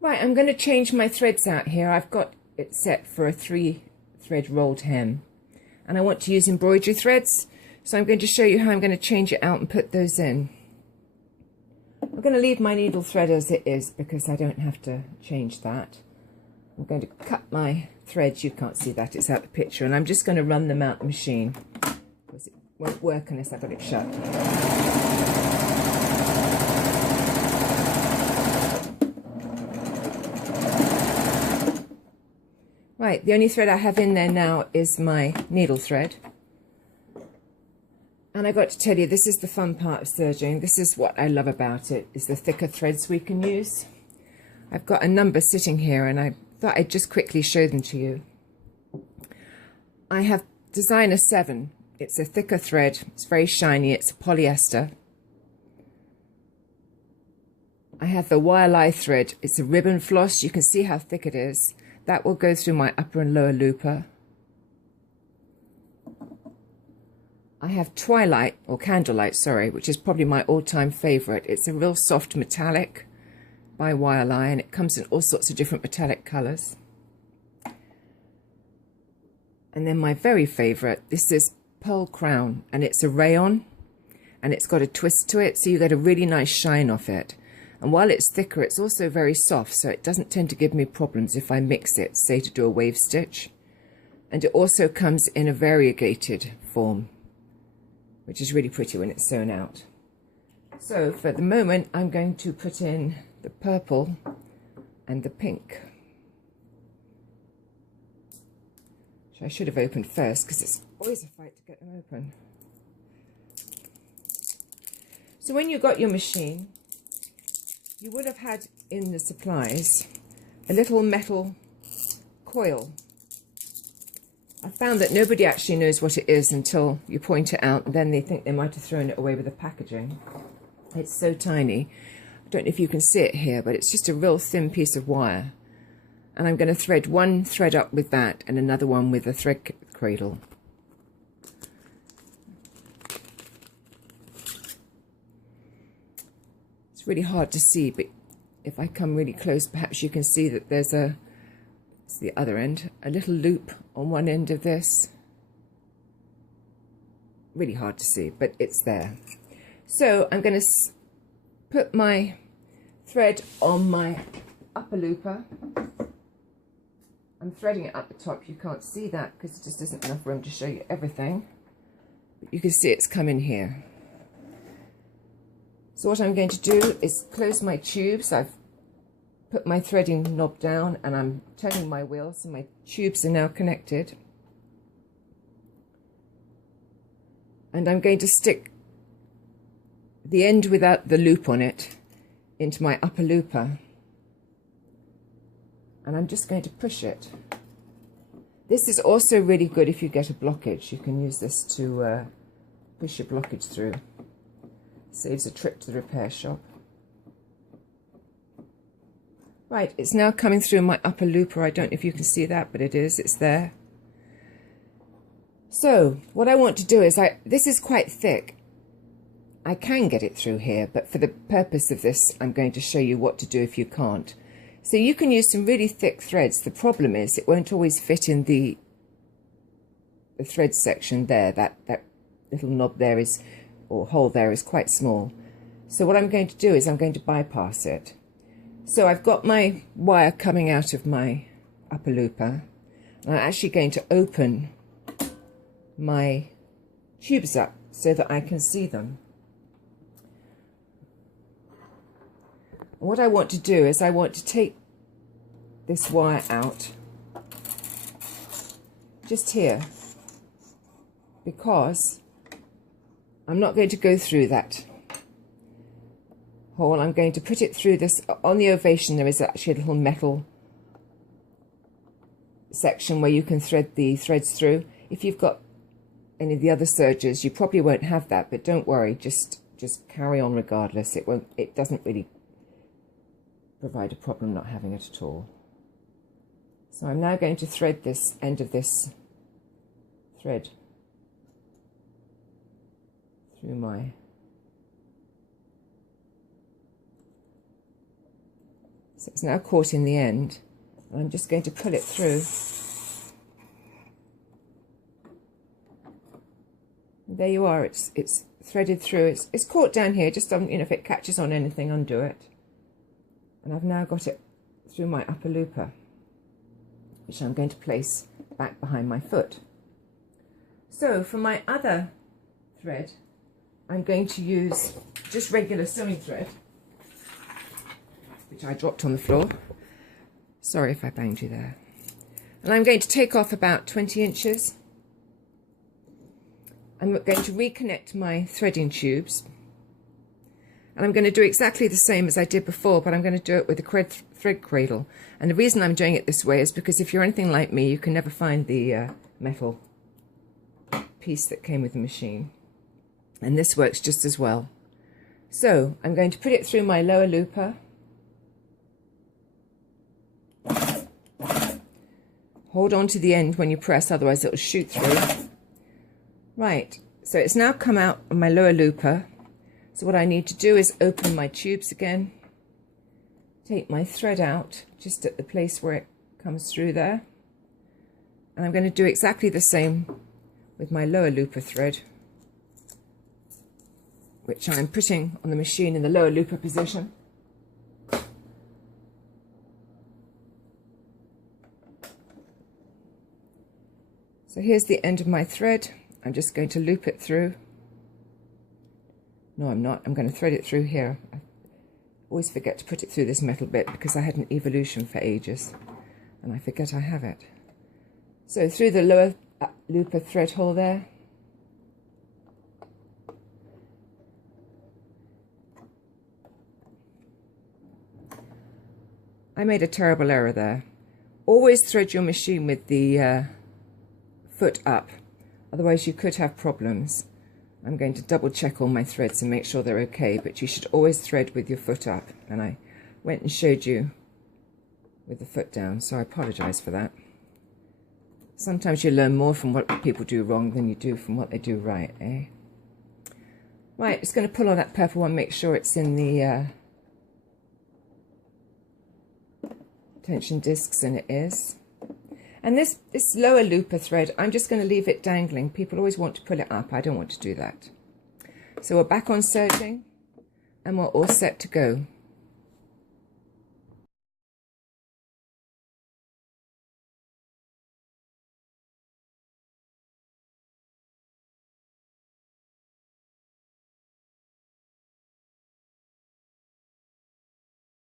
Right, I'm going to change my threads out here. I've got it set for a 3-thread rolled hem, and I want to use embroidery threads, so I'm going to show you how I'm going to change it out and put those in. I'm going to leave my needle thread as it is because I don't have to change that. I'm going to cut my threads. You can't see that, it's out the picture, and I'm just going to run them out the machine because it won't work unless I've got it shut. Right, the only thread I have in there now is my needle thread. And I got to tell you, this is the fun part of serging. This is what I love about it, is the thicker threads we can use. I've got a number sitting here and I thought I'd just quickly show them to you. I have Designer 7. It's a thicker thread. It's very shiny. It's a polyester. I have the Wire-Lie thread. It's a ribbon floss. You can see how thick it is. That will go through my upper and lower looper. I have Twilight, or Candlelight, sorry, which is probably my all-time favourite. It's a real soft metallic by Wire-Lie, and it comes in all sorts of different metallic colours. And then my very favourite, this is Pearl Crown, and it's a rayon, and it's got a twist to it, so you get a really nice shine off it. And while it's thicker, it's also very soft, so it doesn't tend to give me problems if I mix it, say to do a wave stitch. And it also comes in a variegated form, which is really pretty when it's sewn out. So for the moment, I'm going to put in the purple and the pink, which I should have opened first because it's always a fight to get them open. So when you got your machine, you would have had in the supplies a little metal coil. I found that nobody actually knows what it is until you point it out, and then they think they might have thrown it away with the packaging. It's so tiny. I don't know if you can see it here, but it's just a real thin piece of wire. And I'm going to thread one thread up with that and another one with a thread cradle. It's really hard to see, but if I come really close, perhaps you can see that there's it's the other end, a little loop on one end of this. Really hard to see, but it's there. So I'm going to put my thread on my upper looper. I'm threading it up the top. You can't see that because there just isn't enough room to show you everything. But you can see it's coming here. So what I'm going to do is close my tubes. I've put my threading knob down and I'm turning my wheel so my tubes are now connected. And I'm going to stick the end without the loop on it into my upper looper. And I'm just going to push it. This is also really good if you get a blockage. You can use this to push your blockage through. Saves a trip to the repair shop. Right, it's now coming through my upper looper. I don't know if you can see that, but it is. It's there. So what I want to do is, this is quite thick. I can get it through here, but for the purpose of this, I'm going to show you what to do if you can't. So you can use some really thick threads. The problem is it won't always fit in the thread section there. That little knob there is, or hole there is quite small. So what I'm going to do is I'm going to bypass it. So I've got my wire coming out of my upper looper, and I'm actually going to open my tubes up so that I can see them. And what I want to do is I want to take this wire out just here, because I'm not going to go through that hole. I'm going to put it through this. On the ovation there is actually a little metal section where you can thread the threads through. If you've got any of the other sergers, you probably won't have that, but don't worry, just carry on regardless. It doesn't really provide a problem not having it at all. So I'm now going to thread this end of this thread through my So it's now caught in the end. And I'm just going to pull it through. And there you are, it's threaded through. It's caught down here, just on, if it catches on anything, undo it. And I've now got it through my upper looper, which I'm going to place back behind my foot. So for my other thread, I'm going to use just regular sewing thread, which I dropped on the floor. Sorry if I banged you there. And I'm going to take off about 20 inches. I'm going to reconnect my threading tubes. And I'm going to do exactly the same as I did before, but I'm going to do it with a thread cradle. And the reason I'm doing it this way is because if you're anything like me, you can never find the metal piece that came with the machine. And this works just as well. So I'm going to put it through my lower looper. Hold on to the end when you press, otherwise it'll shoot through. Right, so it's now come out on my lower looper. So what I need to do is open my tubes again, take my thread out just at the place where it comes through there. And I'm going to do exactly the same with my lower looper thread, which I'm putting on the machine in the lower looper position. So here's the end of my thread. I'm just going to loop it through. No, I'm not. I'm going to thread it through here. I always forget to put it through this metal bit because I had an evolution for ages and I forget I have it. So through the lower looper thread hole there. I made a terrible error there. Always thread your machine with the foot up, otherwise you could have problems. I'm going to double check all my threads and make sure they're okay, but you should always thread with your foot up, and I went and showed you with the foot down, so I apologize for that. Sometimes you learn more from what people do wrong than you do from what they do right, eh? Right, just going to pull on that purple one, make sure it's in the tension discs, and it is. And this lower looper thread, I'm just going to leave it dangling. People always want to pull it up. I don't want to do that. So we're back on serging, and we're all set to go.